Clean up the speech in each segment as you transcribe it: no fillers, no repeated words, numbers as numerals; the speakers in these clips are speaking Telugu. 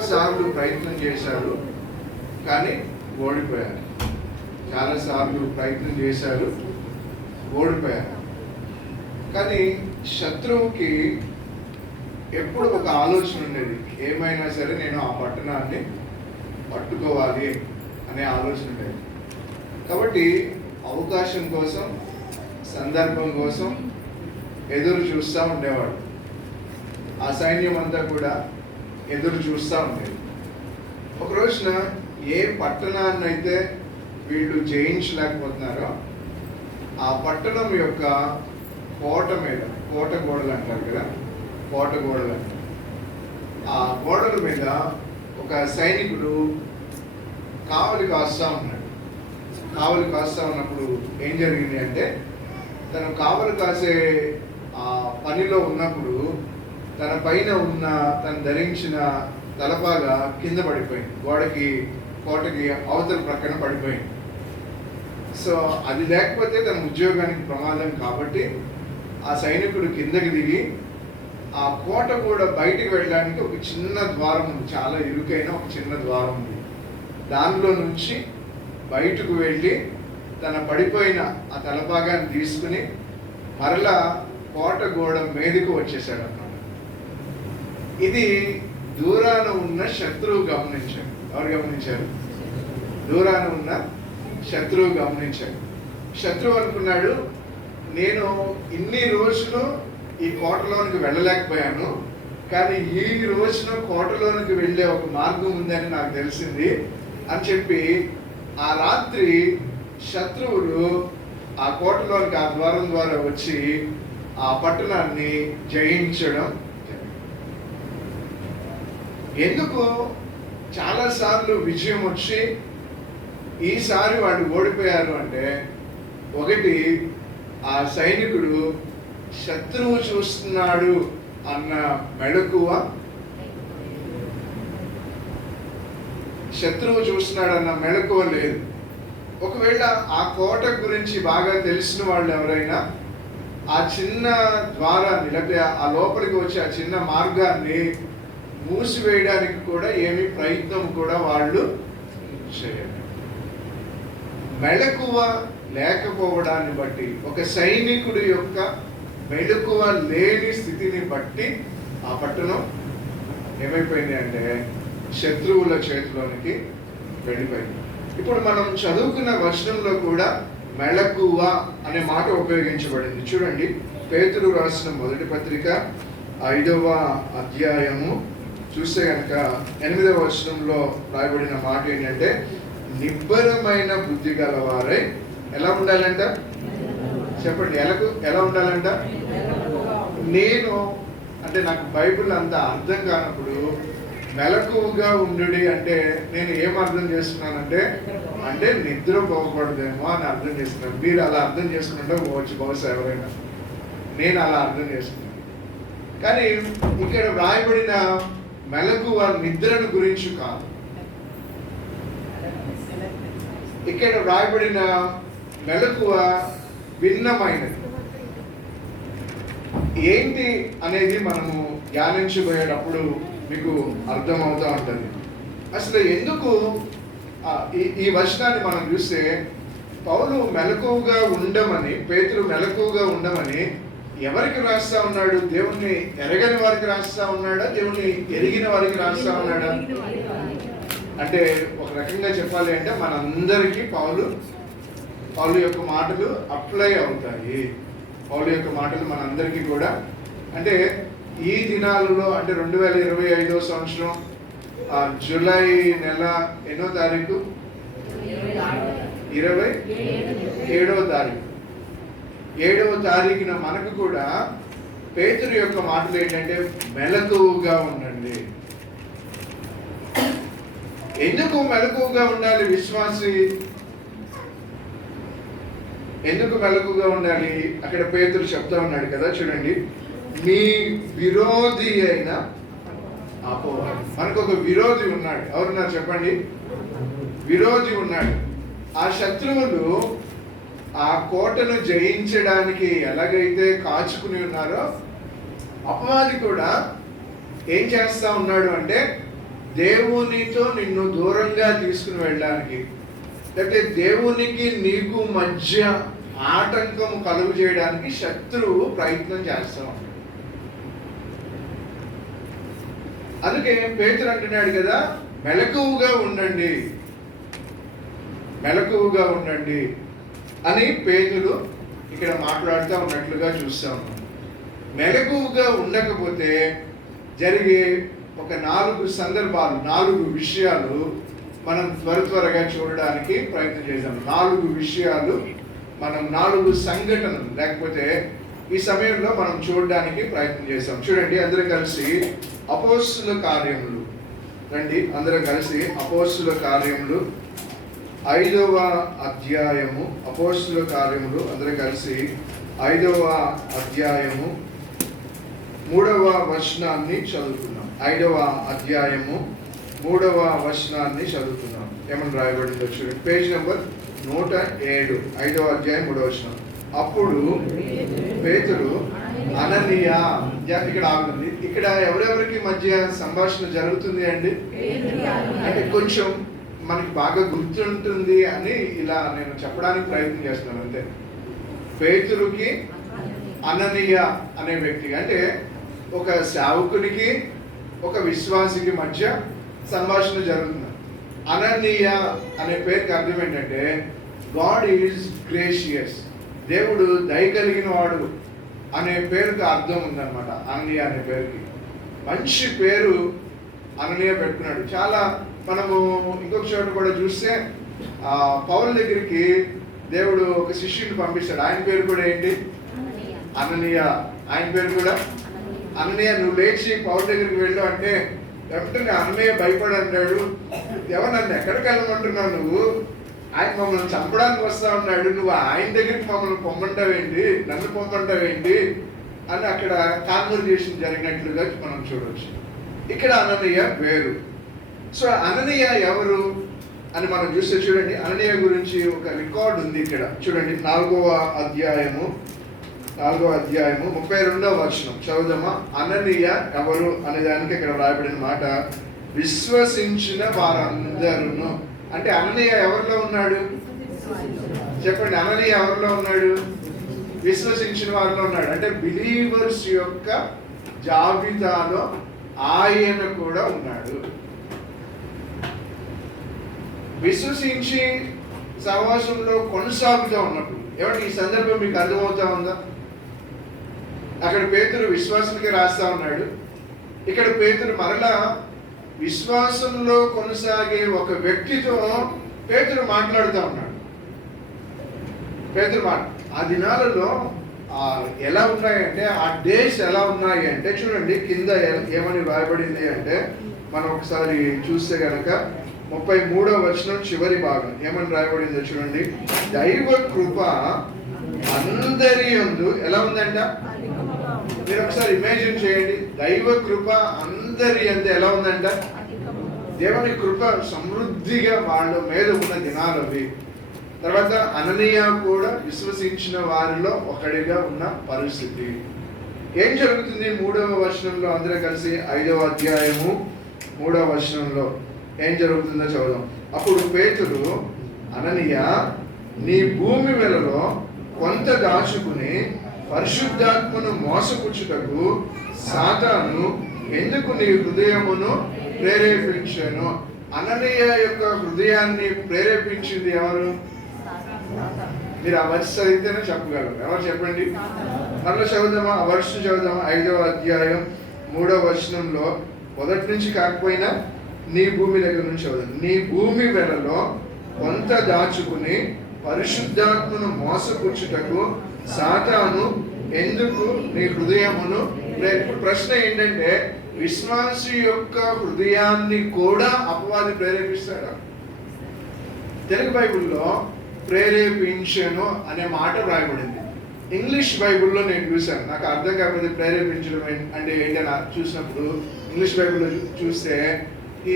సార్లు ప్రయత్నం చేశారు కానీ ఓడిపోయారు. చాలాసార్లు ప్రయత్నం చేశారు, ఓడిపోయారు. కానీ శత్రువుకి ఎప్పుడు ఒక ఆలోచన ఉండేది, ఏమైనా సరే నేను ఆ పట్టణాన్ని పట్టుకోవాలి అనే ఆలోచన ఉండేది. కాబట్టి అవకాశం కోసం, సందర్భం కోసం ఎదురు చూస్తూ ఉండేవాడు. ఆ సైన్యం అంతా కూడా ఎదురు చూస్తూ ఉండేది. ఒక రోజున ఏ పట్టణాన్ని అయితే వీళ్ళు జయించలేకపోతున్నారో ఆ పట్టణం యొక్క కోట మీద, కోట గోడలు అంటారు కదా, కోట గోడలు అంటారు, ఆ గోడల మీద ఒక సైనికుడు కావలి కాస్తా ఉన్నాడు. కావలి కాస్తా ఉన్నప్పుడు ఏం జరిగింది అంటే, తను కావలి కాసే ఆ పనిలో ఉన్నప్పుడు తన పైన ఉన్న తను ధరించిన తలపాగా కింద పడిపోయింది, గోడకి కోటకి అవతల ప్రక్కన పడిపోయింది. సో అది లేకపోతే తన ఉద్యోగానికి ప్రమాదం కాబట్టి ఆ సైనికుడు కిందకి దిగి ఆ కోట కూడా బయటికి వెళ్ళడానికి ఒక చిన్న ద్వారం ఉంది, చాలా ఇరుకైన ఒక చిన్న ద్వారం ఉంది. దానిలో నుంచి బయటకు వెళ్ళి తన పడిపోయిన ఆ తలపాగాన్ని తీసుకుని మరలా కోట గోడ మీదకు వచ్చేసాడు అన్నమాట. ఇది దూరాన ఉన్న శత్రువు గమనించాడు. ఎవరు గమనించారు? దూరాన ఉన్న శత్రువు గమనించాడు. శత్రువు అనుకున్నాడు, నేను ఇన్ని రోజులు ఈ కోటలోనికి వెళ్ళలేకపోయాను, కానీ ఈ రోజున కోటలోనికి వెళ్ళే ఒక మార్గం ఉందని నాకు తెలిసింది అని చెప్పి ఆ రాత్రి శత్రువులు ఆ కోటలోనికి ఆ ద్వారం ద్వారా వచ్చి ఆ పట్టణాన్ని జయించడం. ఎందుకు చాలాసార్లు విజయం వచ్చి ఈసారి వాళ్ళు ఓడిపోయారు అంటే, ఒకటి ఆ సైనికుడు శత్రువు చూస్తున్నాడు అన్న మెళకువ, శత్రువు చూస్తున్నాడు అన్న మెళకువ లేదు. ఒకవేళ ఆ కోట గురించి బాగా తెలిసిన వాళ్ళు ఎవరైనా ఆ చిన్న ద్వారాన్ని, లేకపోతే ఆ లోపలికి వచ్చి ఆ చిన్న మార్గాన్ని మూసివేయడానికి కూడా ఏమీ ప్రయత్నం కూడా వాళ్ళు చేయరు. మెళకువ లేకపోవడాన్ని బట్టి, ఒక సైనికుడి యొక్క మెళకువ లేని స్థితిని బట్టి ఆ పట్టణం ఏమైపోయింది అంటే శత్రువుల చేతిలోనికి వెళ్ళిపోయింది. ఇప్పుడు మనం చదువుకున్న వచనంలో కూడా మెళకువ అనే మాట ఉపయోగించబడింది. చూడండి, పేతురు రాసిన మొదటి పత్రిక 5వ అధ్యాయము చూస్తే కనుక 8వ వచనంలో రాయబడిన మాట ఏంటంటే, నిబ్బరమైన బుద్ధి గలవారై ఎలా ఉండాలంట? చెప్పండి, ఎలా ఉండాలంట? నేను అంటే నాకు బైబిల్ అంత అర్థం కానప్పుడు మెలకువగా ఉండు అంటే నేను ఏం అర్థం చేస్తున్నానంటే, అంటే నిద్రపోకూడదేమో అని అర్థం చేస్తున్నాను. మీరు అలా అర్థం చేసుకుంటే పోవచ్చు బహుశా ఎవరైనా, నేను అలా అర్థం చేసుకున్నాను. కానీ ఇక్కడ వ్రాయబడిన మెలకువ నిద్రను గురించి కాదు. ఇక్కడ వ్రాయబడిన మెలకువ భిన్నమైనది. ఏంటి అనేది మనము ధ్యానించబోయేటప్పుడు మీకు అర్థమవుతూ ఉంటుంది. అసలు ఎందుకు ఈ వచనాన్ని మనం చూస్తే పౌలు మెలకువగా ఉండమని, పేతురు మెలకువగా ఉండమని ఎవరికి రాస్తా ఉన్నాడు? దేవుణ్ణి ఎరగని వారికి రాస్తా ఉన్నాడా? దేవుణ్ణి ఎరిగిన వారికి రాస్తా ఉన్నాడా? అంటే ఒక రకంగా చెప్పాలి అంటే మనందరికీ పౌలు యొక్క మాటలు అప్లై అవుతాయి. పౌలు యొక్క మాటలు మనందరికీ కూడా, అంటే ఈ దినాలలో, అంటే 2025వ సంవత్సరం జూలై నెల ఎన్నో తారీఖు? 27వ తారీఖు. 7వ తారీఖున మనకు కూడా పేతురు యొక్క మాటలు ఏంటంటే మెలకువగా ఉండండి. ఎందుకు మెలకువగా ఉండాలి విశ్వాసి? ఎందుకు మెలకువగా ఉండాలి? అక్కడ పేతురు చెప్తా ఉన్నాడు కదా, చూడండి, మీ విరోధి అయిన అపవాది. మనకు ఒక విరోధి ఉన్నాడు. ఎవరున్నారు చెప్పండి? విరోధి ఉన్నాడు. ఆ శత్రువులు ఆ కోటను జయించడానికి ఎలాగైతే కాచుకుని ఉన్నారో, అపవాది కూడా ఏం చేస్తా ఉన్నాడు అంటే దేవునితో నిన్ను దూరంగా తీసుకుని వెళ్ళడానికి, లేకపోతే దేవునికి నీకు మధ్య ఆటంకం కలుగు చేయడానికి శత్రువు ప్రయత్నం చేస్తాం. అందుకే పేతురు అంటున్నాడు కదా, మెలకువగా ఉండండి, మెలకువగా ఉండండి అని పేతురు ఇక్కడ మాట్లాడుతూ ఉన్నట్లుగా చూస్తాము. మెలకువగా ఉండకపోతే జరిగే ఒక 4 సందర్భాలు, 4 విషయాలు మనం త్వరగా చూడడానికి ప్రయత్నం చేద్దాం. 4 విషయాలు మనం 4 సంఘటనలు లేకపోతే ఈ సమయంలో మనం చూడడానికి ప్రయత్నం చేస్తాం. చూడండి, అందరూ కలిసి అపోస్తుల కార్యములు రండి. అందరం కలిసి అపోస్తుల కార్యములు 5వ అధ్యాయము, అపోస్తుల కార్యములు అందరూ కలిసి 5వ అధ్యాయము 3వ వచనాన్ని చదువుతున్నాం. 5వ అధ్యాయము 3వ వచనాన్ని చదువుతున్నాం. ఏమని రాయబడిందో చూడండి, పేజ్ నెంబర్ 107, 5వ అధ్యాయం 3వ వచనం. అప్పుడు పేతురు అననీయ, ఇక్కడ ఆగుతుంది. ఇక్కడ ఎవరెవరికి మధ్య సంభాషణ జరుగుతుంది అండి అంటే కొంచెం మనకి బాగా గుర్తుంటుంది అని ఇలా నేను చెప్పడానికి ప్రయత్నం చేస్తున్నాను అంతే. పేతురుకి అననీయ అనే వ్యక్తి, అంటే ఒక సేవకునికి ఒక విశ్వాసికి మధ్య సంభాషణ జరుగుతుంది. అననీయ అనే పేరుకి అర్థం ఏంటంటే గాడ్ ఈజ్ గ్రేషియస్, దేవుడు దయ కలిగిన వాడు అనే పేరుకి అర్థం ఉందన్నమాట. అననీయ అనే పేరుకి మంచి పేరు అననీయ పెట్టుకున్నాడు. చాలా మనము ఇంకొక చోట కూడా చూస్తే పౌలు దగ్గరికి దేవుడు ఒక శిష్యుని పంపిస్తాడు. ఆయన పేరు కూడా ఏంటి? అననీయ. ఆయన పేరు కూడా అననీయ. నువ్వు లేచి పౌలు దగ్గరికి వెళ్ళు అంటే వెంటనే అననీయ భయపడి అంటాడు, ఎవరు నన్ను ఎక్కడికి వెళ్ళమంటున్నావు నువ్వు? ఆయన మమ్మల్ని చంపడానికి వస్తా ఉన్నాడు, నువ్వు ఆయన దగ్గరికి మమ్మల్ని పొమ్మంటావేంటి, నన్ను పొమ్మంటావేంటి అని అక్కడ కాన్వర్జేషన్ జరిగినట్లుగా మనం చూడవచ్చు. ఇక్కడ అననీయ పేరు. సో అననీయ ఎవరు అని మనం చూస్తే చూడండి, అననీయ గురించి ఒక రికార్డ్ ఉంది ఇక్కడ. చూడండి, 4వ అధ్యాయము 32వ వచనం చదువుదామా. అననీయ ఎవరు అనే దానికి ఇక్కడ రాయబడిన మాట, విశ్వసించిన వారందరూ. అంటే అననీయ ఎవరిలో ఉన్నాడు చెప్పండి? అననీయ ఎవరిలో ఉన్నాడు? విశ్వసించిన వారిలో ఉన్నాడు. అంటే బిలీవర్స్ యొక్క జాబితాలో ఆయన కూడా ఉన్నాడు. విశ్వసించి సహవాసంలో కొనసాగుతూ ఉన్నప్పుడు ఏమంటే ఈ సందర్భం మీకు అర్థమవుతా ఉందా? అక్కడ పేతురు విశ్వాసులకి రాస్తా ఉన్నాడు, ఇక్కడ పేతురు మరలా విశ్వాసంలో కొనసాగే ఒక వ్యక్తితో పేతురు మాట్లాడుతూ ఉన్నాడు. పేతురు ఆ దినాలలో ఎలా ఉన్నాయంటే, ఆ డేస్ ఎలా ఉన్నాయి అంటే చూడండి, కింద ఏమని రాయబడింది అంటే మనం ఒకసారి చూస్తే కనుక 33వ వచనం చివరి భాగం ఏమని రాయబడిందో చూడండి. దైవ కృప అందరి యందు ఎలా ఉందంట? మీరు ఒకసారి ఇమాజిన్ చేయండి, దైవ కృప అందరి యందు ఎలా ఉందంట? దేవుని కృప సమృద్ధిగా వాళ్ళ మీద ఉన్న దినాలు అవి. తర్వాత అననీయ కూడా విశ్వసించిన వారిలో ఒకడిగా ఉన్న పరిస్థితి. ఏం జరుగుతుంది 3వ వచనంలో? అందరూ కలిసి 5వ అధ్యాయము 3వ వచనంలో ఏం జరుగుతుందో చదువుదాం. అప్పుడు పేతురు, అననీయ, నీ భూమి వెలలో కొంత దాచుకుని పరిశుద్ధాత్మను మోసపుచ్చుటకు సాతాను ఎందుకు నీ హృదయమును ప్రేరేపించాను? అననీయ యొక్క హృదయాన్ని ప్రేరేపించింది ఎవరు? మీరు ఆ వర్ష చదివితేనే చెప్పగలరు. ఎవరు చెప్పండి? మరలా చదువుదామా, ఆ వర్షం చదువుదామా. 5వ అధ్యాయం 3వ వచనంలో మొదటి నుంచి కాకపోయినా నీ భూమి దగ్గర నుంచి చదువు. నీ భూమి వెలలో కొంత దాచుకుని పరిశుద్ధాత్మను మోసపుచ్చుటకు సాతాను ఎందుకు నీ హృదయమును ఇప్పుడు ప్రశ్న ఏంటంటే, విశ్వాసి యొక్క హృదయాన్ని కూడా అపవాది ప్రేరేపిస్తాడా? తెలుగు బైబిల్లో ప్రేరేపించను అనే మాట రాయబడింది. ఇంగ్లీష్ బైబిల్లో నేను చూశాను, నాకు అర్థం కాకపోతే ప్రేరేపించడం అంటే ఏంటని చూసినప్పుడు ఇంగ్లీష్ బైబిల్లో చూస్తే ఈ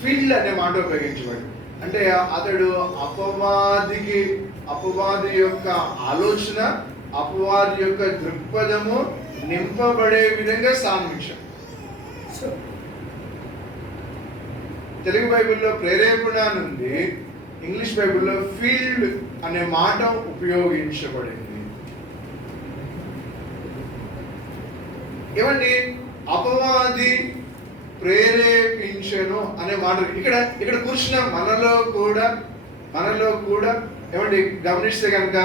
ఫిల్ అనే మాట ఉపయోగించబడి, అంటే అతడు అపవాది యొక్క ఆలోచన, అపవాది యొక్క దృక్పథము నింపబడే విధంగా సాధించాడు. తెలుగు బైబిల్లో ప్రేరేపణ నుండి ఇంగ్లీష్ బైబిల్లో ఫీల్డ్ అనే మాట ఉపయోగించబడింది. ఏమండి, అపవాది ప్రేరేపించను అనే మాట ఇక్కడ కూర్చున్న మనలో కూడా ఏమండి గమనిస్తే కనుక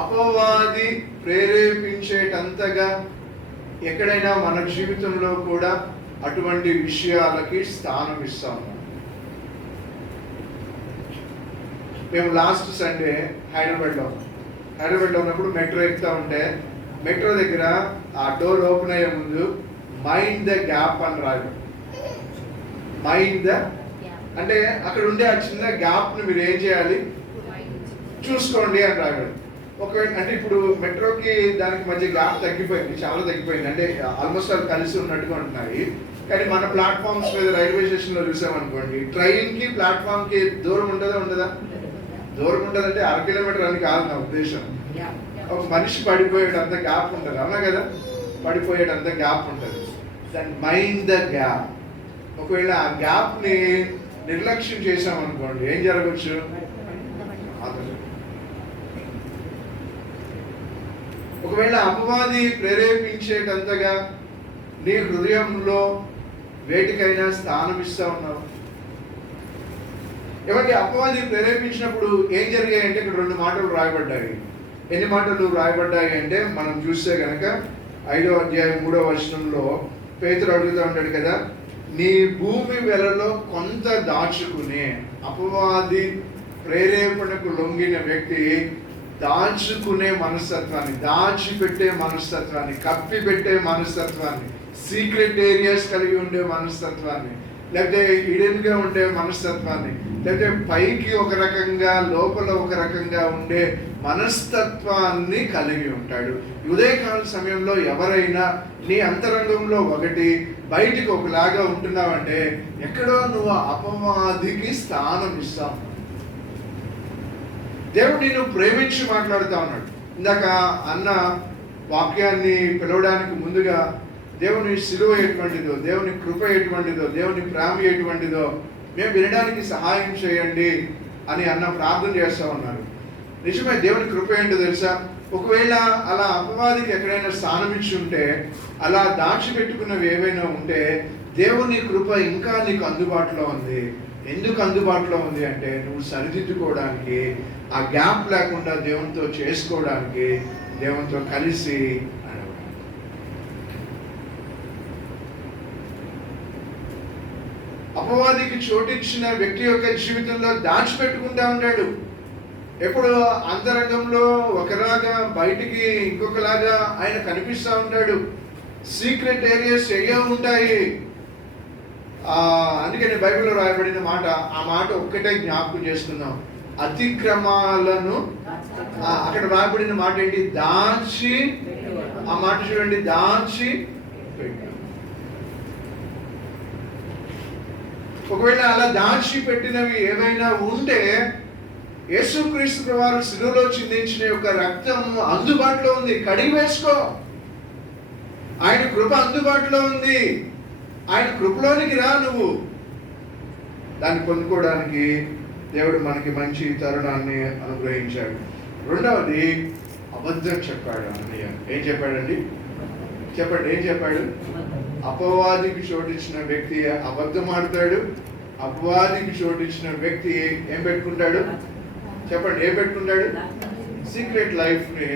అపవాది ప్రేరేపించేటంతగా ఎక్కడైనా మన జీవితంలో కూడా అటువంటి విషయాలకి స్థానం ఇస్తాము. మేము లాస్ట్ సండే హైదరాబాద్లో ఉన్నప్పుడు మెట్రో ఎక్కుతా ఉంటే మెట్రో దగ్గర ఆ డోర్ ఓపెన్ అయ్యే ముందు మైండ్ ద గ్యాప్ అని రాయడం. మైండ్ ద అంటే అక్కడ ఉండే ఆ చిన్న గ్యాప్ను మీరు ఏం చేయాలి, చూసుకోండి అని రాయడం. ఒకవేళ అంటే ఇప్పుడు మెట్రోకి దానికి మధ్య గ్యాప్ తగ్గిపోయింది, చాలా తగ్గిపోయింది, అంటే ఆల్మోస్ట్ అవి కలిసి ఉన్నట్టుగా ఉంటున్నాయి. కానీ మన ప్లాట్ఫామ్స్ మీద రైల్వే స్టేషన్లో చూసామనుకోండి, ట్రైన్కి ప్లాట్ఫామ్కి దూరం ఉండదా? దూరం ఉండదంటే 1/2 కిలోమీటర్ అని కాదు నా ఉద్దేశం. ఒక మనిషి పడిపోయేటంత గ్యాప్ ఉంటుంది, అవునా కదా? పడిపోయేటంత గ్యాప్ ఉంటుంది. దాని మైండ్ ద గ్యాప్. ఒకవేళ ఆ గ్యాప్ని నిర్లక్ష్యం చేసామనుకోండి, ఏం జరగచ్చు? ఒకవేళ అపవాది ప్రేరేపించేటంతగా నీ హృదయంలో వేటికైనా స్థానం ఇస్తా ఉన్నావు. ఏమంటే అపవాది ప్రేరేపించినప్పుడు ఏం జరిగాయంటే ఇక్కడ 2 మాటలు రాయబడ్డాయి. ఎన్ని మాటలు రాయబడ్డాయి అంటే మనం చూస్తే కనుక 5వ అధ్యాయం 3వ వచనంలో పేతురు అడుగుతూ ఉంటాడు కదా, నీ భూమి వెలలో కొంత దాచుకునే. అపవాది ప్రేరేపణకు లొంగిన వ్యక్తి దాచుకునే మనస్తత్వాన్ని, దాచిపెట్టే మనస్తత్వాన్ని, కప్పి పెట్టే మనస్తత్వాన్ని, సీక్రెట్ ఏరియాస్ కలిగి ఉండే మనస్తత్వాన్ని, లేకపోతే హిడెన్గా ఉండే మనస్తత్వాన్ని, లేకపోతే పైకి ఒక రకంగా లోపల ఒక రకంగా ఉండే మనస్తత్వాన్ని కలిగి ఉంటాడు. ఉదయకాల సమయంలో ఎవరైనా నీ అంతరంగంలో ఒకటి బయటికి ఒకలాగా ఉంటున్నావంటే ఎక్కడో నువ్వు అపవాదికి స్థానం ఇస్తావు. దేవుడు నిన్ను ప్రేమించి మాట్లాడుతూ ఉన్నాడు. ఇందాక అన్న వాక్యాన్ని పిలవడానికి ముందుగా దేవుని శిలువ ఎటువంటిదో, దేవుని కృప ఎటువంటిదో, దేవుని ప్రేమ ఎటువంటిదో మేము వినడానికి సహాయం చేయండి అని అన్న ప్రార్థన చేస్తూ ఉన్నారు. నిజమే, దేవుని కృప ఏంటో తెలుసా? ఒకవేళ అలా అపవాదికి ఎక్కడైనా స్థానం ఇచ్చి ఉంటే, అలా దాచిపెట్టుకున్నవి ఏవైనా ఉంటే, దేవుని కృప ఇంకా నీకు అందుబాటులో ఉంది. ఎందుకు అందుబాటులో ఉంది అంటే నువ్వు సరిదిద్దుకోవడానికి, ఆ గ్యాప్ లేకుండా దేవునితో చేసుకోవడానికి, దేవునితో కలిసి అపవాదికి చోటిచ్చిన వ్యక్తి యొక్క జీవితంలో దాచిపెట్టుకుంటా ఉంటాడు. ఎప్పుడు అంతరంగంలో ఒకలాగా, బయటికి ఇంకొకలాగా ఆయన కనిపిస్తూ ఉంటాడు. సీక్రెట్ ఏరియాస్ ఏవో ఉంటాయి. అందుకని బైబిల్లో రాయబడిన మాట, ఆ మాట ఒక్కటే జ్ఞాపకం చేసుకున్నాం. అతిక్రమాలను, అక్కడ రాయబడిన మాట ఏంటి? దాచి. ఆ మాట చూడండి, దాచి పెట్టు. ఒకవేళ అలా దాచి పెట్టినవి ఏమైనా ఉంటే యేసుక్రీస్తు వారు శిలువలో చిందించిన యొక్క రక్తం అందుబాటులో ఉంది, కడిగి వేసుకో. ఆయన కృప అందుబాటులో ఉంది, ఆయన కృపలోనికి రా. నువ్వు దాన్ని పొందుకోవడానికి దేవుడు మనకి మంచి తరుణాన్ని అనుగ్రహించాడు. రెండవది, అబద్ధం చెప్పాడు అన్నయ్య. ఏం చెప్పాడండి? చెప్పండి, ఏం చెప్పాడు? అపవాదికి చోటిచ్చిన వ్యక్తి అబద్ధం ఆడతాడు. అపవాదికి చోటిచ్చిన వ్యక్తి ఏం పెట్టుకుంటాడు? చెప్పండి, ఏం పెట్టుకుంటాడు? సీక్రెట్ లైఫ్ని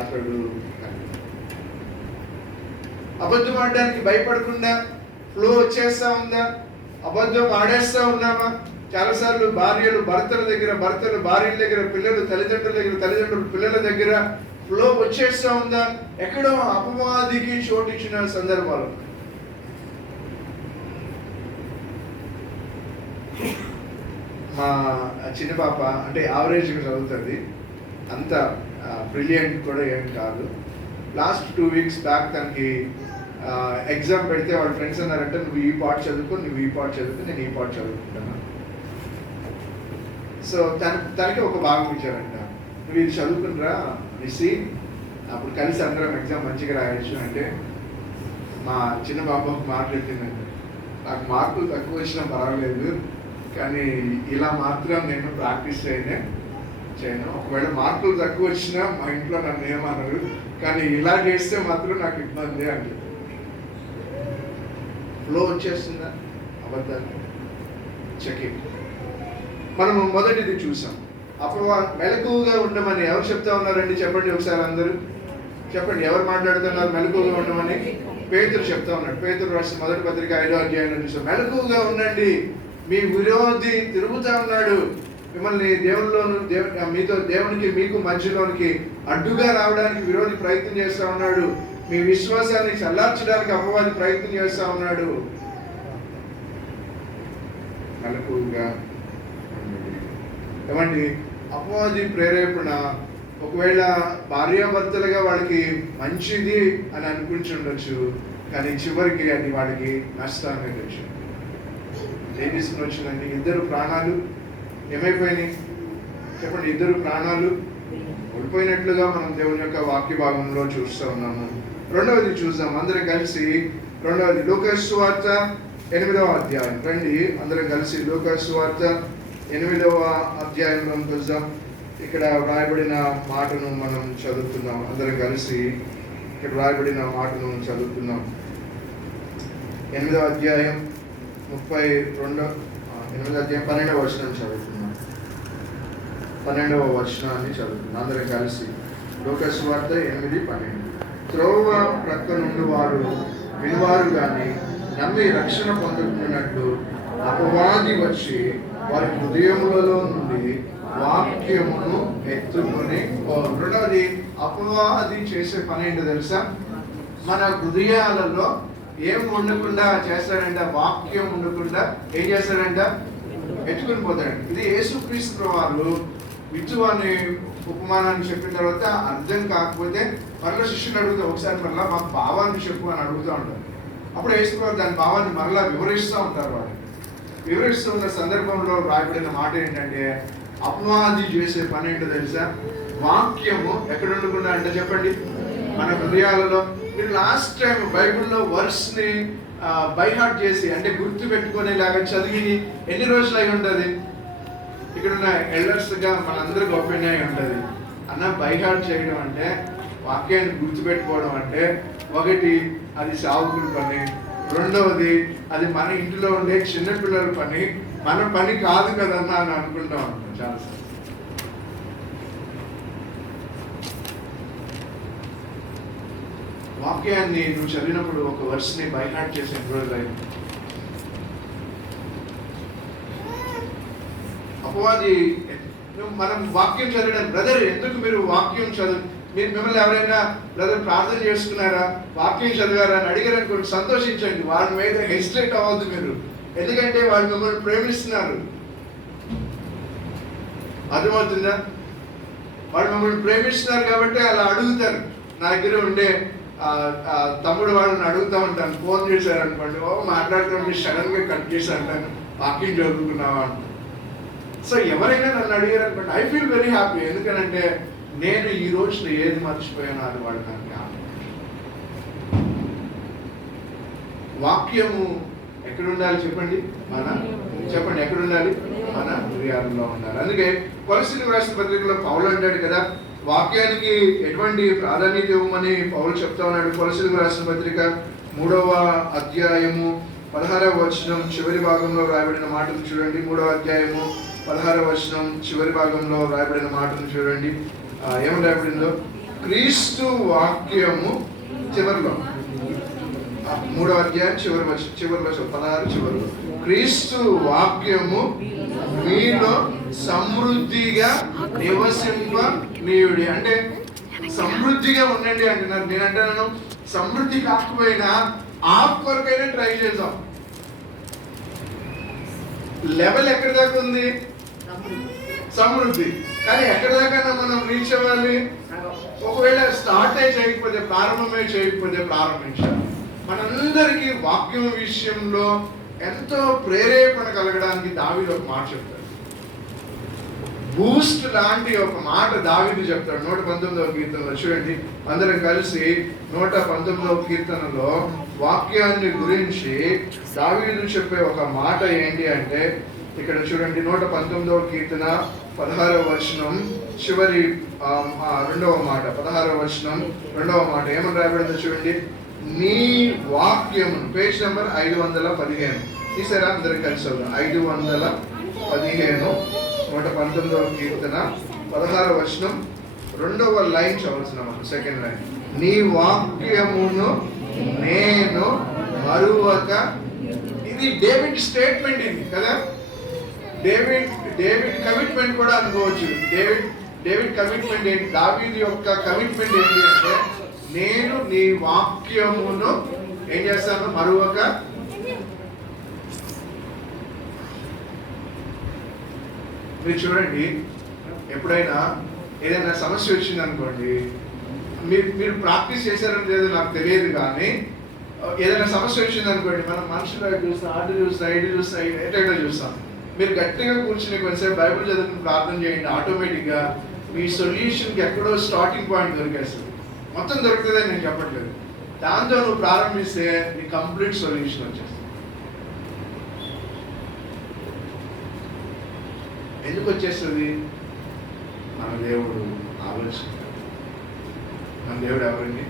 అతడు. అబద్ధం ఆడడానికి భయపడకుండా ఫ్లో వచ్చేస్తా ఉందా? అబద్ధం ఆడేస్తా ఉన్నామా? చాలాసార్లు భార్యలు భర్తల దగ్గర, భర్తలు భార్యల దగ్గర, పిల్లలు తల్లిదండ్రుల దగ్గర, తల్లిదండ్రులు పిల్లల దగ్గర ఫ్లో వచ్చేస్తా ఉందా? ఎక్కడో అపవాదికి చోటిచ్చిన సందర్భాలు. మా చిన్న పాప అంటే యావరేజ్గా చదువుతుంది, అంత బ్రిలియంట్ కూడా ఏం కాదు. లాస్ట్ 2 weeks బ్యాక్ తనకి ఎగ్జామ్ పెడితే వాళ్ళ ఫ్రెండ్స్ అన్నారంటే, నువ్వు ఈ పార్ట్ చదువుకో, నువ్వు ఈ పార్ట్ చదువుకో, నేను ఈ పార్ట్ చదువుకుంటాను. సో తనకి ఒక భాగం ఇచ్చారంట, నువ్వు ఇది చదువుకునిరా అనేసి, అప్పుడు కలిసి అందరం ఎగ్జామ్ మంచిగా రాయొచ్చు అంటే, మా చిన్న పాప ఒక మాట చెప్పిందంటే, నాకు మార్కులు తక్కువ వచ్చినా పర్వాలేదు, కానీ ఇలా మాత్రం నేను ప్రాక్టీస్ చేయను. ఒకవేళ మార్కులు తక్కువ వచ్చినా మా ఇంట్లో నన్ను ఏమన్నారు, కానీ ఇలా చేస్తే మాత్రం నాకు ఇబ్బంది అంటే ఫ్లో వచ్చేస్తుందా? అబద్ధాన్ని చెకింగ్. మనము మొదటిది చూసాం, మెలకువగా ఉండమని ఎవరు చెప్తా ఉన్నారండి? చెప్పండి ఒకసారి అందరూ చెప్పండి. ఎవరు మాట్లాడుతున్నారు మెలకువగా ఉండమని? పేతురు చెప్తా ఉన్నాడు. పేతురు రాసిన మొదటి పత్రిక 5వ అధ్యాయంలో చూసాం, మెలకువగా ఉండండి, మీ విరోధి తిరుగుతా ఉన్నాడు, మిమ్మల్ని దేవునికి మీకు మధ్యలోనికి అడ్డుగా రావడానికి విరోధి ప్రయత్నం చేస్తా ఉన్నాడు, మీ విశ్వాసాన్ని చల్లార్చడానికి అపవాది ప్రయత్నం చేస్తా ఉన్నాడు. మెలకువగా ఏమండి? అపవాది ప్రేరేపణ ఒకవేళ భార్యాభర్తలుగా వాళ్ళకి మంచిది అని అనిపించి ఉండొచ్చు, కానీ చివరికి అది వాడికి నష్టాన్ని వచ్చింది. ఏం తీసుకుని వచ్చిందండి? ఇద్దరు ప్రాణాలు ఏమైపోయినాయి చెప్పండి? ఇద్దరు ప్రాణాలు ఓడిపోయినట్లుగా మనం దేవుని యొక్క వాక్య భాగంలో చూస్తూ ఉన్నాము. రెండవది చూద్దాం అందరం కలిసి. రెండవది లూకాసు సువార్త 8వ అధ్యాయం. రండి అందరం కలిసి లూకాసు సువార్త 8వ అధ్యాయంలో చూద్దాం. ఇక్కడ వ్రాయబడిన మాటను మనం చదువుతున్నాం. అందరం కలిసి ఇక్కడ వ్రాయబడిన మాటను చదువుతున్నాం. 8వ అధ్యాయం 12వ వచనం చదువుతున్నాం. 12వ వచనాన్ని చదువుతున్నాం అందరం కలిసి. లూకాసు సువార్త 8:12. త్రోవ ప్రక్క నుండి వారు వినివారు గాని నమ్మి రక్షణ పొందుతున్నట్లు అపవాది వచ్చి వారి హృదయములలో నుండి వాక్యమును ఎత్తుకొని. రెండవది అపవాది చేసే పని ఏంటో తెలుసా? మన హృదయాలలో ఏం ఉండకుండా చేస్తాడంట? వాక్యం ఉండకుండా ఏం చేస్తాడంట? ఎత్తుకుని పోతాడు. ఇది యేసుక్రీస్తు వారు విత్తువాని ఉపమానాన్ని చెప్పిన తర్వాత అర్థం కాకపోతే మరలా శిష్యుని అడుగుతా, ఒకసారి మరలా మాకు భావాన్ని చెప్పు అని అడుగుతూ ఉంటారు. అప్పుడు యేసుక్రీస్తు దాని భావాన్ని మరలా వివరిస్తూ ఉంటారు. వాళ్ళు వివరిస్తూ ఉన్న సందర్భంలో రాయబడిన మాట ఏంటంటే, అపవాది చేసే పని ఏంటో తెలుసా? వాక్యము ఎక్కడ ఉండకుండా అంటే చెప్పండి, మన హృదయాలలో. మీరు లాస్ట్ టైం బైబిల్లో వర్స్ని బైహార్ట్ చేసి అంటే గుర్తు పెట్టుకునేలాగా చదివి ఎన్ని రోజులు అయి ఉంటుంది? ఇక్కడున్న ఎల్డర్స్గా మనందరికి ఓపెన్ అయి ఉంటుంది. అన్న బైహార్ట్ చేయడం అంటే, వాక్యాన్ని గుర్తుపెట్టుకోవడం అంటే, ఒకటి అది సావుకుల పని, రెండవది అది మన ఇంటిలో ఉండే చిన్నపిల్లల పని, మన పని కాదు కదన్నా అని అనుకుంటా ఉంటాం చాలాసార్లు. వాక్యాన్ని నువ్వు చదివినప్పుడు ఒక వర్స్ని బైహార్ట్ చేసే రోజులు అయింది. అపవాది మనం వాక్యం చదివడం, బ్రదర్ ఎందుకు మీరు వాక్యం మిమ్మల్ని ఎవరైనా బ్రదర్ ప్రార్థన చేసుకున్నారా, వాక్యం చదివారా అని అడిగారు అనుకోండి, సంతోషించండి. వాళ్ళ మీద హెసిటేట్ అవ్వద్దు మీరు, ఎందుకంటే వాళ్ళు మిమ్మల్ని ప్రేమిస్తున్నారు. అర్థమవుతుందా? వాళ్ళు మిమ్మల్ని ప్రేమిస్తున్నారు కాబట్టి అలా అడుగుతారు. నా దగ్గర ఉండే తమ్ముడు వాళ్ళని అడుగుతూ ఉంటాను, ఫోన్ చేశారు అనుకోండి, మాట్లాడుతుంటే సడన్గా కట్ చేసి అంటాను, వాక్యం చదువుకున్నావా అంట. సో ఎవరైనా నన్ను అడిగారు అనుకోండి, ఐ ఫీల్ వెరీ హ్యాపీ. ఎందుకనంటే నేను ఈ రోజున ఏది మర్చిపోయానో అది వాళ్ళు నాకు వాక్యము ఎక్కడ ఉండాలి చెప్పండి? చెప్పండి ఎక్కడ ఉండాలి? మన హృదయాలలో ఉండాలి. అందుకే కొలస్సీలకు రాసిన పత్రికలో పౌలు అంటాడు కదా, వాక్యానికి ఎటువంటి ప్రాధాన్యత ఇవ్వమని పౌలు చెప్తా ఉన్నాడు. కొలస్సీలకు రాసిన పత్రిక 3వ అధ్యాయము 16వ వచనం చివరి భాగంలో రాయబడిన మాటలు చూడండి. 3వ అధ్యాయము 16వ వచనం చివరి భాగంలో రాయబడిన మాటలు చూడండి. ఏమి రాయబడిందో? క్రీస్తు వాక్యము చివరిలో, 3వ అధ్యాయం చివరిలో 16 చివరిలో, క్రీస్తు వాక్యము మీలో సమృద్ధిగా నివసింపనీయుడి. అంటే సమృద్ధిగా ఉండండి అంటున్నారు. నేను అంటున్నాను, సమృద్ధి కాకపోయినా ఆఫ్ కొరకైనా ట్రై చేద్దాం. లెవెల్ ఎక్కడి దాకా ఉంది? సమృద్ధి. కానీ ఎక్కడి దాకా మనం రీచ్ అవ్వాలి? ఒకవేళ చేయకపోతే ప్రారంభించాలి. మనందరికీ వాక్యం విషయంలో ఎంతో ప్రేరేపణ కలగడానికి దావీదు ఒక మాట చెప్తారు. బూస్ట్ లాంటి ఒక మాట దావీదు చెప్తాడు 119వ కీర్తనలో. చూడండి, అందరం కలిసి 119వ కీర్తనలో వాక్యాన్ని గురించి దావీదు చెప్పే ఒక మాట ఏంటి అంటే, ఇక్కడ చూడండి 119వ కీర్తన 16వ వచనం చివరి 2వ మాట, 16వ వచనం 2వ మాట ఏమని రాయబడిందో చూడండి. నీ వాక్యమును, పేజ్ నెంబర్ 515 తీసారా? అందరం కలిసి 515 119వ కీర్తన 16వ వచనం 2వ లైన్ చదవాల్సిన సెకండ్ లైన్. నీ వాక్యమును నేను మరువక. ఇది డేవిడ్ స్టేట్మెంట్, ఇది కదా. డేవిడ్ కమిట్మెంట్ కూడా అనుకోవచ్చు. డేవిడ్ కమిట్మెంట్ ఏంటి? దావీదు యొక్క కమిట్మెంట్ ఏంటి అంటే, నేను నీ వాక్యమును ఏం చేస్తాను? మరువక. మీరు చూడండి, ఎప్పుడైనా ఏదైనా సమస్య వచ్చింది అనుకోండి, మీరు ప్రాక్టీస్ చేశారని లేదో నాకు తెలియదు, కానీ ఏదైనా సమస్య వచ్చింది అనుకోండి, మనం మనుషులు చూస్తాం, అటు చూస్తాం, ఇటు చూస్తాం, ఎటైనా చూస్తాం. మీరు గట్టిగా కూర్చుని కొంచెంసేపు బైబిల్ చదువుకుని ప్రార్థన చేయండి, ఆటోమేటిక్గా మీ సొల్యూషన్కి ఎక్కడో స్టార్టింగ్ పాయింట్ దొరికేస్తుంది. మొత్తం దొరుకుతుందని నేను చెప్పట్లేదు, దాంతో నువ్వు ప్రారంభిస్తే నీ కంప్లీట్ సొల్యూషన్ వచ్చేస్తుంది. ఎందుకు వచ్చేస్తుంది? మన దేవుడు ఆలోచన. మన దేవుడు ఎవరండి?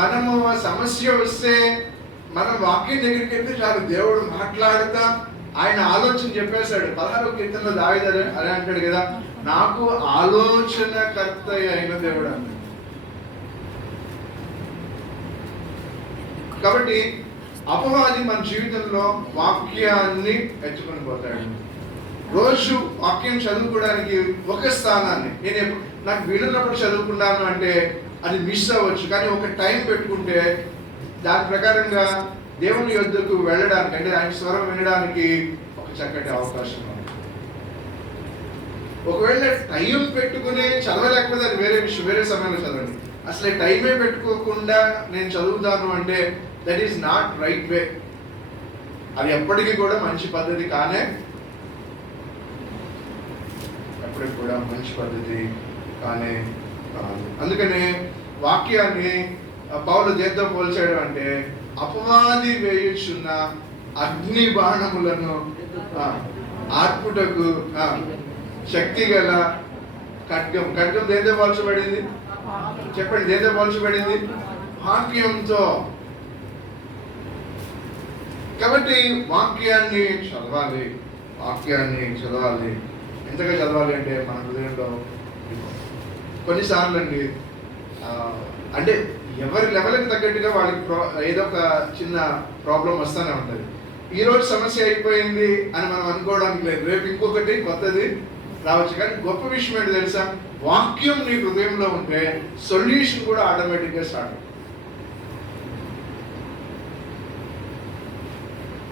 మనము సమస్య వస్తే మనం వాక్యం దగ్గరికి వెళ్తే చాలు, దేవుడు మాట్లాడుతా ఆయన ఆలోచన చెప్పేశాడు. 16వ కీర్తనలో దావీదు అదే అంటాడు కదా, నాకు ఆలోచనకర్త అయిన దేవుడు అన్నాడు. కాబట్టి అపవాది మన జీవితంలో వాక్యాన్ని ఎత్తుకొని పోతాడు. రోజు వాక్యం చదువుకోవడానికి ఒక స్థానాన్ని, నాకు వీలున్నప్పుడు చదువుకున్నాను అంటే అది మిస్ అవ్వచ్చు, కానీ ఒక టైం పెట్టుకుంటే దాని ప్రకారంగా దేవుని యొద్దకు వెళ్ళడానికి, అంటే ఆయన స్వరం వినడానికి ఒక చక్కటి అవకాశం ఉంది. ఒకవేళ టైం పెట్టుకుని చదవలేకపోతే అది వేరే విషయం, వేరే సమయంలో చదవండి. అసలు టైమే పెట్టుకోకుండా నేను చదువుతాను అంటే that is not right way. అది ఎప్పటికీ కూడా మంచి పద్ధతి కానే, ఎప్పటికి కూడా మంచి పద్ధతి కానే కాదు. అందుకనే వాక్యాన్ని పౌలు దేంతో పోల్చాడు అంటే, అపవాది వేయుచున్న అగ్ని బాణములను ఆర్పుటకు శక్తి గల ఖడ్గం. ఖడ్గం దేంతో పోల్చబడింది? చెప్పండి, దేంతో పోల్చబడింది? వాక్యంతో. కాబట్టి వాక్యాన్ని చదవాలి, వాక్యాన్ని చదవాలి. ఎంతగా చదవాలి అంటే మన హృదయంలో కొన్నిసార్లు అండి, అంటే ఎవరి లెవెల్కి తగ్గట్టుగా వాళ్ళకి ఏదో ఒక చిన్న ప్రాబ్లం వస్తూనే ఉంటుంది. ఈరోజు సమస్య అయిపోయింది అని మనం అనుకోవడానికి లేదు, రేపు ఇంకొకటి కొత్తది రావచ్చు. కానీ గొప్ప విషయం ఏంటి తెలుసా? వాక్యం నీ హృదయంలో ఉంటే సొల్యూషన్ కూడా ఆటోమేటిక్గా స్టార్ట్ అవుతుంది.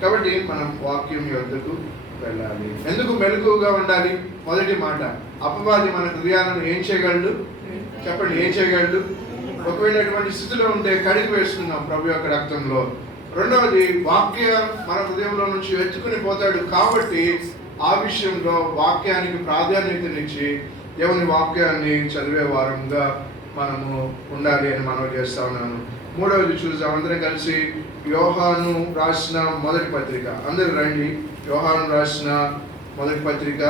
కాబట్టి మనం వాక్యం యొద్దకు వెళ్ళాలి. ఎందుకు మెలకువగా ఉండాలి? మొదటి మాట, అపవాది మన హృదయాలను ఏం చేయగలడు? చెప్పండి, ఏం చేయగలడు? ఒకవేళ అటువంటి స్థితిలో ఉంటే కడిగి వేసుకున్నాం ప్రభు యొక్క రక్తంలో. రెండవది, వాక్యం మన హృదయంలో నుంచి ఎత్తుకుని పోతాడు. కాబట్టి ఆ విషయంలో వాక్యానికి ప్రాధాన్యతనిచ్చి దేవుని వాక్యాన్ని చదివే వారంగా మనము ఉండాలి అని మనం చేస్తా ఉన్నాను. మూడవది చూద్దాం, అందరం కలిసి యోహాను రాసిన మొదటి పత్రిక. అందరూ రండి, యోహాను రాసిన మొదటి పత్రిక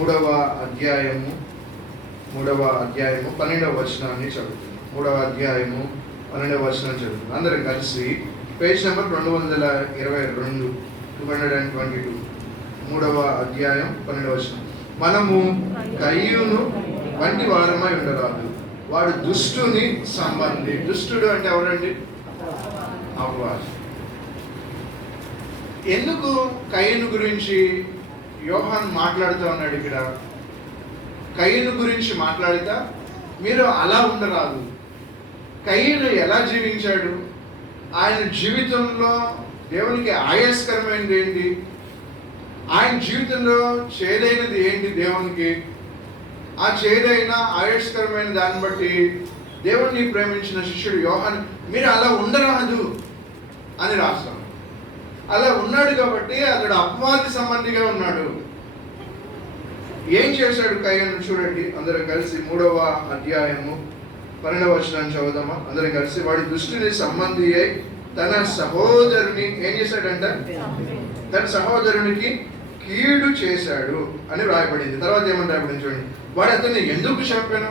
3వ అధ్యాయము 12వ వచనాన్ని చదువుతుంది. 3వ అధ్యాయము 12వ వచనం చదువుతుంది. అందరం కలిసి పేజ్ నెంబర్ 222, 222, 3వ అధ్యాయం 12వ వచనం. మనము కయ్యూను వంటి వారమై ఉండరాదు, వాడు దుష్టుని సంబంధి. దుష్టుడు అంటే ఎవరండి? అపవాది. ఎందుకు కయ్యూను గురించి యోహాను మాట్లాడుతూ ఉన్నాడు ఇక్కడ? కయ్యూను గురించి మాట్లాడుతా మీరు అలా ఉండరాదు. కయ్యూను ఎలా జీవించాడు? ఆయన జీవితంలో దేవునికి ఆయాస్కరమైనది ఏంటి? ఆయన జీవితంలో చేదైనది ఏంటి దేవునికి? ఆ చేదైన ఆయుష్కరమైన దాన్ని బట్టి దేవుణ్ణి ప్రేమించిన శిష్యుడు యోహాను మీరు అలా ఉండరాదు అని రాస్తాం. అలా ఉన్నాడు కాబట్టి అతడు అపవాది సంబంధిగా ఉన్నాడు. ఏం చేశాడు కయ్యను చూడండి అందరం కలిసి 3వ అధ్యాయము 12వ వచనాన్ని చదువుదామా అందరం కలిసి. వాడి దుష్టుని సంబంధి అయి తన సహోదరుని ఏం చేశాడంట? తన సహోదరునికి కీడు చేశాడు అని రాయబడింది. తర్వాత ఏమని రాయబడింది చూడండి. వాడు అతన్ని ఎందుకు చంపాను?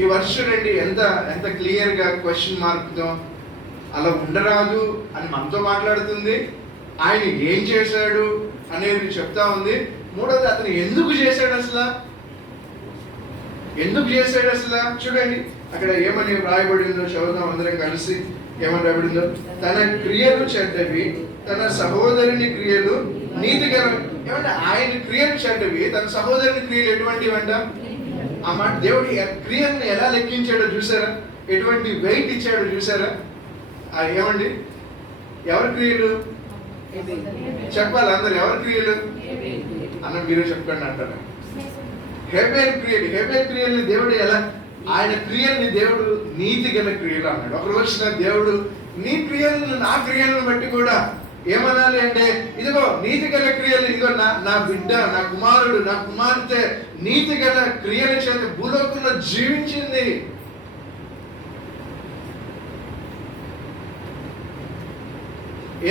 ఈ వర్షం రండి ఎంత క్లియర్ గా క్వశ్చన్ మార్క్ తో అలా ఉండరాదు అని మనతో మాట్లాడుతుంది. ఆయన ఏం చేశాడు అనేది చెప్తా ఉంది. మూడోది అతను ఎందుకు చేశాడు అసలు? చూడండి అక్కడ ఏమని రాయబడిందో చదువుదాం అందరం కలిసి. ఏమని రాయబడిందో? తన క్రియలు చెడ్డవి, తన సహోదరుని క్రియలు నీతికర. ఏమంటే ఆయన క్రియలు చెడ్డవి, తన సహోదరుని క్రియలు ఎటువంటివంట? ఆ మాట దేవుడు క్రియలను ఎలా లెక్కించాడో చూసారా? ఎటువంటి వెయిట్ ఇచ్చాడో చూసారా? ఏమండి ఎవరి క్రియలు చెప్పాలి అందరు? ఎవరి క్రియలు అన్న మీరు చెప్పండి అంటారు. హేబేల్ క్రియల్ని దేవుడు ఎలా? ఆయన క్రియల్ని దేవుడు నీతి గల క్రియలు అన్నాడు. ఒక రోజున దేవుడు నీ క్రియలను నా క్రియలను బట్టి కూడా ఏమనాలి అంటే ఇదిగో నీతి గల క్రియలు, ఇదిగో నా బిడ్డ, నా కుమారుడు, నా కుమార్తె నీతి గల క్రియల చేత భూలోకంలో జీవించింది.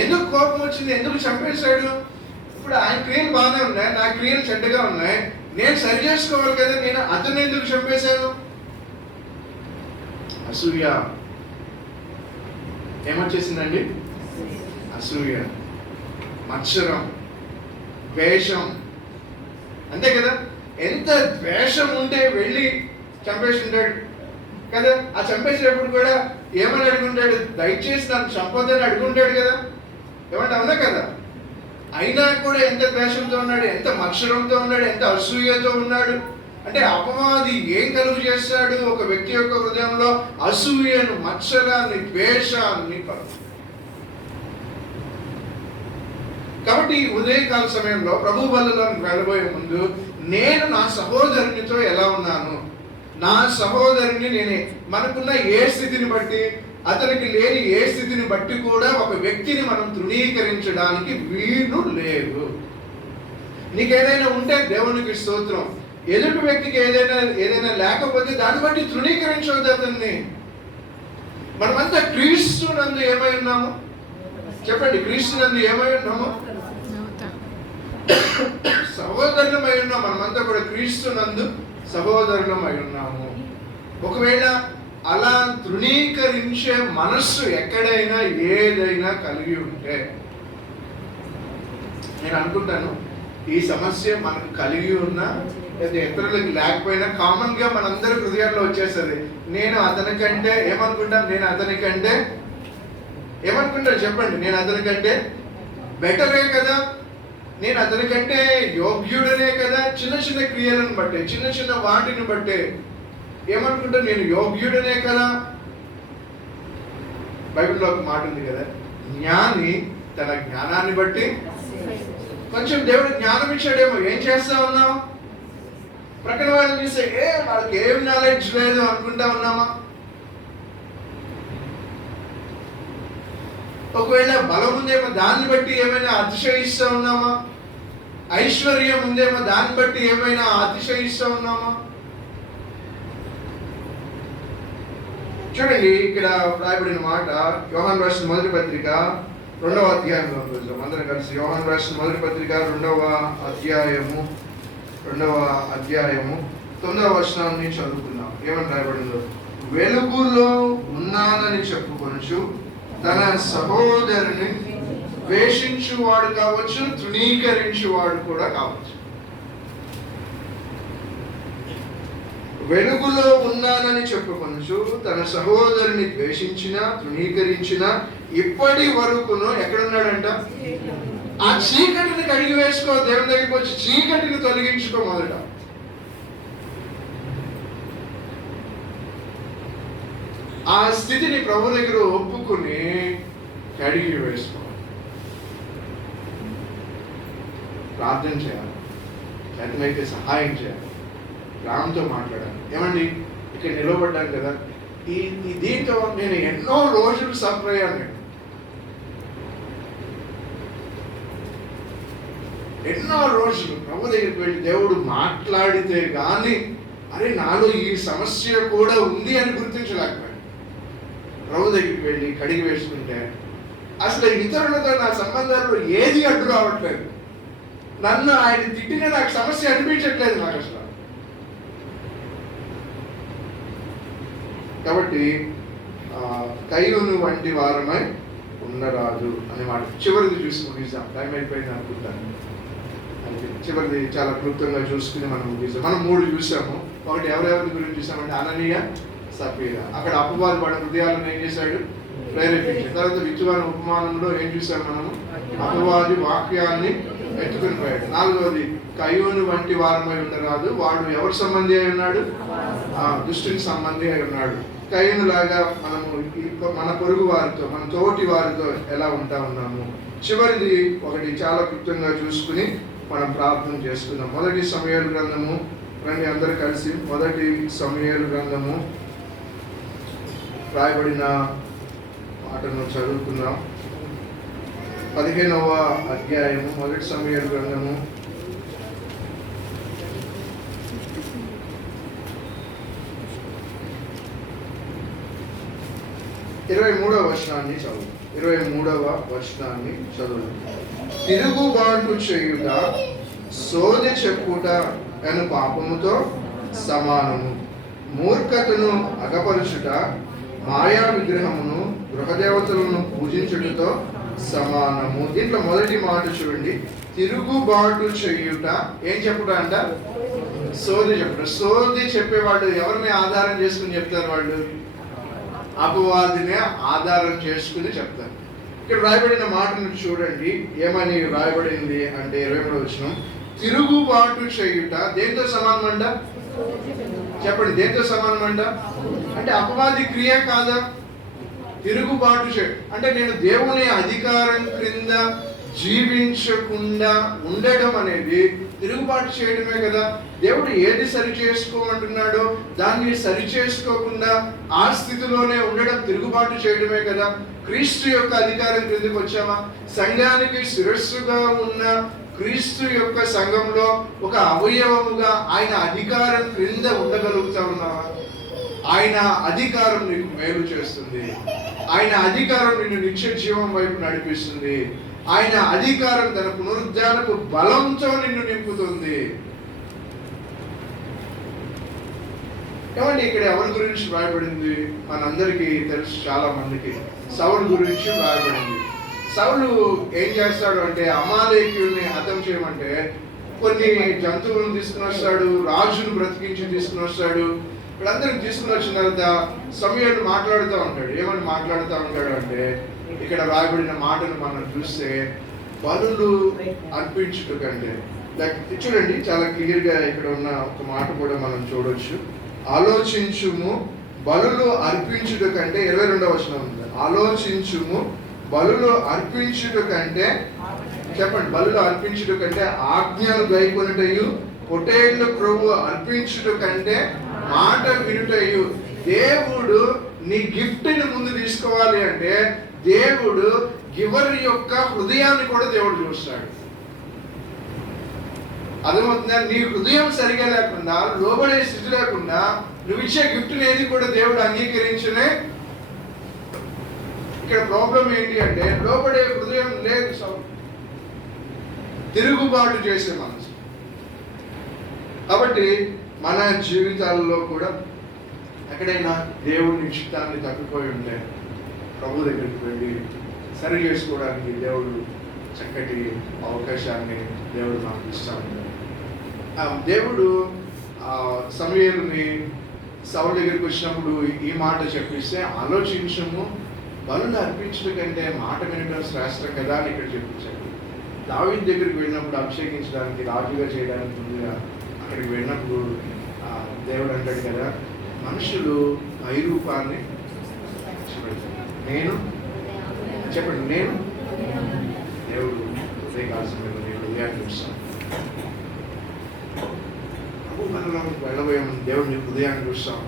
ఎందుకు కోపం వచ్చింది? ఎందుకు చంపేశాడు? ఇప్పుడు ఆయన క్రియలు బాగానే ఉన్నాయి, నా క్రియలు చెడ్డగా ఉన్నాయి, నేను సరి చేసుకోవాలి కదా, నేను అతను ఎందుకు చంపేశాను? అసూయ. ఏమొచ్చేసిందండి? అసూయ, మత్సరం, ద్వేషం. అంతే కదా? ఎంత ద్వేషం ఉంటే వెళ్ళి చంపేసి ఉంటాడు కదా. ఆ చంపేసేటప్పుడు కూడా ఏమని అడుగుంటాడు? దయచేసి నన్ను చంపొద్దని అడుగుంటాడు కదా. ఏమంటే అవునా కదా? అయినా కూడా ఎంత ద్వేషంతో ఉన్నాడు, ఎంత మత్సరంతో ఉన్నాడు, ఎంత అసూయతో ఉన్నాడు. అంటే అపవాది ఏం కలుగు చేస్తాడు? ఒక వ్యక్తి యొక్క హృదయంలో అసూయను, మత్సరాన్ని, ద్వేషాన్ని. కాబట్టి ఉదయకాల సమయంలో ప్రభు బల్లలో వెళ్ళబోయే ముందు నేను నా సహోదరునితో ఎలా ఉన్నాను, నా సహోదరుని నేనే, మనకున్న ఏ స్థితిని బట్టి, అతనికి లేని ఏ స్థితిని బట్టి కూడా ఒక వ్యక్తిని మనం తృణీకరించడానికి వీలు లేదు. నీకు ఏదైనా ఉంటే దేవునికి స్తోత్రం. ఎదుటి వ్యక్తికి ఏదైనా లేకపోతే దాన్ని బట్టి తృణీకరించవద్దు అతన్ని. మనమంతా క్రీస్తు నందు ఏమై ఉన్నాము? చెప్పండి, క్రీస్తు నందు ఏమై ఉన్నాము? సహోదరులమై ఉన్నాం. మనమంతా కూడా క్రీస్తు నందు సహోదరులమై ఉన్నాము. ఒకవేళ అలా తృణీకరించే మనస్సు ఎక్కడైనా ఏదైనా కలిగి ఉంటే, నేను అనుకుంటాను ఈ సమస్య మనకు కలిగి ఉన్నా లేదా ఇతరులకు లేకపోయినా కామన్ గా మనందరి హృదయాల్లో వచ్చేస్తుంది. నేను అతనికంటే ఏమనుకుంటాను? నేను అతనికంటే ఏమనుకుంటాను చెప్పండి? నేను అతనికంటే బెటరే కదా, నేను అతనికంటే యోగ్యుడనే కదా. చిన్న చిన్న క్రియలను బట్టే, చిన్న చిన్న వాటిని బట్టే ఏమనుకుంటా? నేను యోగ్యుడనే కదా. బైబిల్లో ఒక మాట ఉంది కదా, జ్ఞాని తన జ్ఞానాన్ని బట్టి. కొంచెం దేవుడు జ్ఞానం ఇచ్చాడేమో, ఏం చేస్తా ఉన్నావు? ప్రక్కన వాళ్ళని చూస్తే వాళ్ళకి ఏం నాలెడ్జ్ లేదు అనుకుంటా ఉన్నామా? ఒకవేళ బలం ఉందేమో దాన్ని బట్టి ఏమైనా అతిశయిస్తూ ఉన్నామా? ఐశ్వర్యం ఉందేమో దాన్ని బట్టి ఏమైనా అతిశయిస్తూ ఉన్నామా? చూడండి ఇక్కడ రాయబడిన మాట యోహాను రాసిన మొదటి పత్రిక 2వ అధ్యాయంలో చూద్దాం అందరం కలిసి. యోహాను రాసిన మొదటి పత్రిక 2వ అధ్యాయము 9వ వచనాన్ని చదువుకున్నాం. ఏమని రాయబడిందో? వెలుగులో ఉన్నానని చెప్పుకొనుచు తన సహోదరుని ద్వేషించువాడు కావచ్చు, తృణీకరించువాడు కూడా కావచ్చు. వెలుగులో ఉన్నానని చెప్పుకొనుచు తన సహోదరుని ద్వేషించిన, తృణీకరించిన ఇప్పటి వరకును ఎక్కడున్నాడంట? ఆ చీకటిని కడిగి వేసుకో. దేవుని దగ్గరికి వచ్చి చీకటిని తొలగించుకో మొదట. ఆ స్థితిని ప్రభు దగ్గర ఒప్పుకుని కడిగి వేసుకో. ప్రార్థన చేయాలి, చేతనైతే సహాయం చేయాలి. రామ్తో మాట్లాడాను. ఏమండి ఇక్కడ నిలబడ్డాను కదా, ఈ దీంతో నేను ఎన్నో రోజులు సఫర్ అయ్యాను. నేను ఎన్నో రోజులు ప్రభు దగ్గరికి వెళ్ళి దేవుడు మాట్లాడితే కానీ అరే నాలో ఈ సమస్య కూడా ఉంది అని గుర్తించలేకపోయాను. ప్రభు దగ్గరికి వెళ్ళి కడిగి వేసుకుంటే అసలు ఇతరులతో నా సంబంధాల్లో ఏది అడ్డు రావట్లేదు. నన్ను ఆయన తిట్టినా నాకు సమస్య అనిపించట్లేదు నాకు అసలు. కాబట్టి కయ్యూను వంటి వారమై ఉండరాదు అనే మాట. చివరిది చూసి ముగిస్తాం, టైం అయిపోయింది అనుకుంటాను. చివరిది చాలా క్లుప్తంగా చూసుకుని మనం ముగిస్తాం. మనం 3 చూసాము. ఒకటి ఎవరెవరి గురించి చూసామంటే అననీయ, సఫీరా. అక్కడ అపవాది వాడి హృదయాలను ఏం చేశాడు, ప్రేరేపించాడు. తర్వాత విచ్చువాని ఉపమానంలో ఏం చూసాం మనము, అపవాది వాక్యాన్ని ఎత్తుకుని పోయాడు. 4వది కయ్యూను వంటి వారమై ఉండరాదు, వాడు ఎవరి సంబంధి అయి ఉన్నాడు, దుష్టుని సంబంధి అయి ఉన్నాడు. కయ్యూను లాగా మనము మన పొరుగు వారితో, మన తోటి వారితో ఎలా ఉంటా ఉన్నాము. చివరిది ఒకటి చాలా క్లుప్తంగా చూసుకుని మనం ప్రార్థన చేసుకుందాం. 1 సమూయేలు గ్రంథము, రండి అందరూ కలిసి 1 సమూయేలు గ్రంథము రాయబడిన మాటను చదువుకుందాం. 15వ అధ్యాయము 1 సమూయేలు గ్రంథము 23వ వచనాన్ని చదువు. 23వ వచనాన్ని చదువు. తిరుగుబాటు చేయుట సోదె చెప్పుట అను పాపముతో సమానము. మూర్ఖతను అగపరుచుట మాయా విగ్రహమును గృహదేవతలను పూజించుటతో సమానము. దీంట్లో మొదటి మాట చూడండి, తిరుగుబాటు చేయుట. ఏం చెప్పుట అంట, సోది చెప్పుట. సోది చెప్పేవాళ్ళు ఎవరిని ఆధారం చేసుకుని చెప్తారు, వాళ్ళు అపవాదిని ఆధారం చేసుకుని చెప్తారు. ఇక్కడ రాయబడిన మాటను చూడండి, ఏమని రాయబడింది అంటే 23వ వచనం, తిరుగుబాటు చేయుట దేంతో సమానం అంట, చెప్పండి దేంతో సమానం అంట. అంటే అపవాది క్రియ కాదా? తిరుగుబాటు అంటే నేను దేవుని అధికారం క్రింద జీవించకుండా ఉండడం అనేది తిరుగుబాటు చేయడమే కదా. దేవుడు ఏది సరి చేసుకోమంటున్నాడో దాన్ని సరి చేసుకోకుండా ఆ స్థితిలోనే ఉండడం తిరుగుబాటు చేయడమే కదా. క్రీస్తు యొక్క అధికారం క్రిందకి వచ్చామా? సంఘానికి శిరస్సుగా ఉన్న క్రీస్తు యొక్క సంఘంలో ఒక అవయవముగా ఆయన అధికారం క్రింద ఉండగలుగుతా ఉన్నావా? ఆయన అధికారం నీకు మేలు చేస్తుంది. ఆయన అధికారం నిన్ను నిత్య జీవం వైపు నడిపిస్తుంది. ఆయన అధికారం తన పునరుద్ధానపు బలంతో నిన్ను నింపుతుంది. ఏమండి ఇక్కడ ఎవరి గురించి రాయబడింది? మనందరికీ తెలుసు, చాలా మందికి సౌలు గురించి రాయబడింది. సౌలు ఏం చేస్తాడు అంటే అమాలేకీయుల్ని హతం చేయమంటే కొన్ని జంతువులను తీసుకుని వస్తాడు, రాజును బ్రతికించి తీసుకుని వస్తాడు. వీళ్ళందరినీ తీసుకుని వచ్చిన తర్వాత సమూయేలు మాట్లాడుతూ ఉంటాడు. ఏమని మాట్లాడుతూ ఉంటాడు అంటే ఇక్కడ రాయబడిన మాటను మనం చూస్తే బలులు అర్పించుట కంటే, చూడండి చాలా క్లియర్గా ఇక్కడ ఉన్న ఒక మాట కూడా మనం చూడొచ్చు. ఆలోచించుము బలులు అర్పించుట కంటే 22వ వచనం ఉంది. ఆలోచించుము బలులు అర్పించుట కంటే, చెప్పండి, బలులు అర్పించుట కంటే ఆజ్ఞలు గైకొనుటయు పొటేళ్ల క్రొవ్వు అర్పించుట కంటే మాట వినుటయు. దేవుడు నీ గిఫ్ట్ని ముందు తీసుకోవాలి అంటే దేవుడు గివర్ యొక్క హృదయాన్ని కూడా దేవుడు చూస్తాడు. అర్థమవుతుందా? నీ హృదయం సరిగా లేకుండా, లోబడే స్థితి లేకుండా నువ్వు ఇచ్చే గిఫ్ట్ని ఏది కూడా దేవుడు అంగీకరించనే. ఇక్కడ ప్రాబ్లం ఏంటి అంటే లోబడే హృదయం లేదు, తిరుగుబాటు చేసే మనసు. కాబట్టి మన జీవితాల్లో కూడా ఎక్కడైనా దేవుడి ఇష్టాన్ని తప్పిపోయి ఉంటే ప్రభు దగ్గరికి వెళ్ళి సరి చేసుకోవడానికి దేవుడు చక్కటి అవకాశాన్ని దేవుడు నాకు ఇస్తాను. దేవుడు సమూయేలుని సౌలు దగ్గరికి వచ్చినప్పుడు ఈ మాట చెప్పిస్తే ఆలోచించము బలులు అర్పించడం కంటే మాట వినడం శ్రేష్టం కదా అని ఇక్కడ చెప్పించాడు. దావీదు దగ్గరికి వెళ్ళినప్పుడు అభిషేకించడానికి, రాజుగా చేయడానికి ముందుగా అక్కడికి వెళ్ళినప్పుడు దేవుడు అంటాడు కదా, మనుషులు రూపాన్ని నేను, చెప్పండి, నేను దేవుడు హృదయకాల్సిన దేవుడు హృదయాన్ని చూస్తాను. పరలోకంలోకి వెళ్ళబోయాము. దేవుడు నీ హృదయాన్ని చూస్తాం.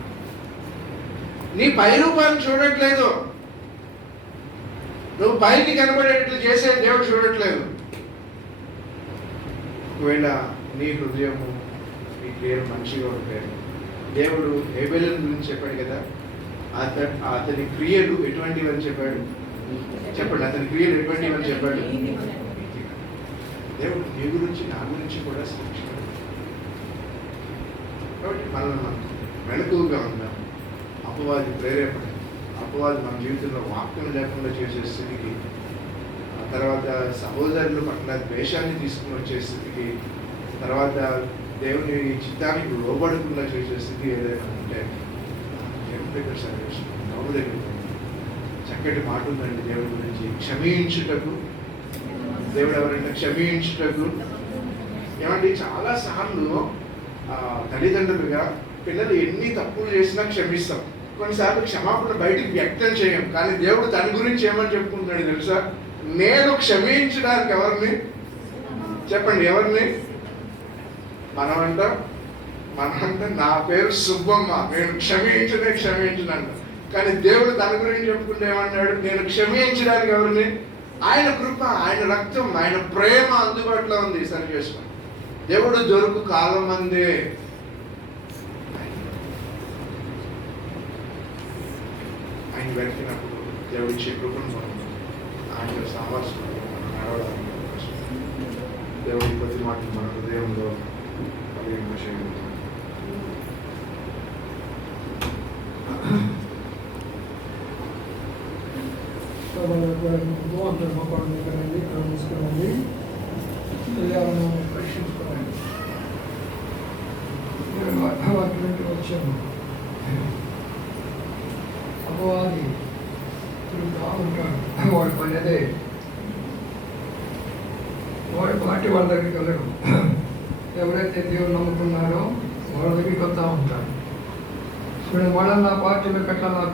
నీ పై రూపాన్ని చూడట్లేదు. నువ్వు పైకి కనబడేట్లు చేసే దేవుడు చూడట్లేదు. ఒకవేళ నీ హృదయము నీ క్రియలు మంచిగా ఉంటే, దేవుడు హేబెలుని గురించి చెప్పాడు కదా, అతని క్రియలు ఎటువంటివి అని చెప్పాడు. చెప్పండి, అతని క్రియలు ఎటువంటివి అని చెప్పాడు. దేవుడు నీ గురించి నా గురించి కూడా శిక్షిస్తాడు. కాబట్టి మనం మెలకువగా ఉందాం. అపవాది ప్రేరేపణ, అపవాది మన జీవితంలో వాక్యం లేకుండా చేసే స్థితికి, తర్వాత సహోదరుల పట్ల ద్వేషాన్ని తీసుకుని వచ్చే స్థితికి, తర్వాత దేవుని చిత్తానికి లోబడకుండా చేసే స్థితి ఏదైనా ఉంటే దేవుడి దగ్గర సర్వేషన్, ప్రభు దగ్గర చక్కటి మాట ఉందండి దేవుడి గురించి. క్షమించుటకు, దేవుడు ఎవరైనా క్షమించుటకు. ఏమంటే చాలా సార్లు తల్లిదండ్రులుగా పిల్లలు ఎన్ని తప్పులు చేసినా క్షమిస్తాం. కొన్నిసార్లు క్షమాపణ బయటికి వ్యక్తం చేయం. కానీ దేవుడు దాని గురించి ఏమని చెప్పుకుంటున్నాడు తెలుసా? నేను క్షమించడానికి ఎవరిని? చెప్పండి, ఎవరిని? మనమంట నా పేరు సుబ్బమ్మ, నేను క్షమించనంట. కానీ దేవుడు తన గురించి చెప్పుకుంటే ఏమన్నాడు? నేను క్షమించడానికి ఎవరిని? ఆయన కృప, ఆయన రక్తం, ఆయన ప్రేమ అందుబాటులో ఉంది. సరి చేసుకోండి. దేవుడు దొరుకు కాలం అందే. ఆయన వెతికినప్పుడు దేవుడు ఇచ్చే కృపను ఆయన సాహసం నడవడానికి దేవుడి ప్రతి మాట మన హృదయంలో చేయగలుగుతాం. తీసుకురండి, హృదయాలను పరీక్షించుకోండి. వాటి వచ్చాము. అపవాది తిరుగుతూ ఉంటాడు. వాడి పని అదే. వాడి పార్టీ వాళ్ళ దగ్గరికి వెళ్ళడం. ఎవరైతే దేవుడు నమ్ముకున్నారో వాళ్ళ దగ్గరికి వస్తూ ఉంటారు. వాళ్ళని నా పార్టీలో పెట్టాలా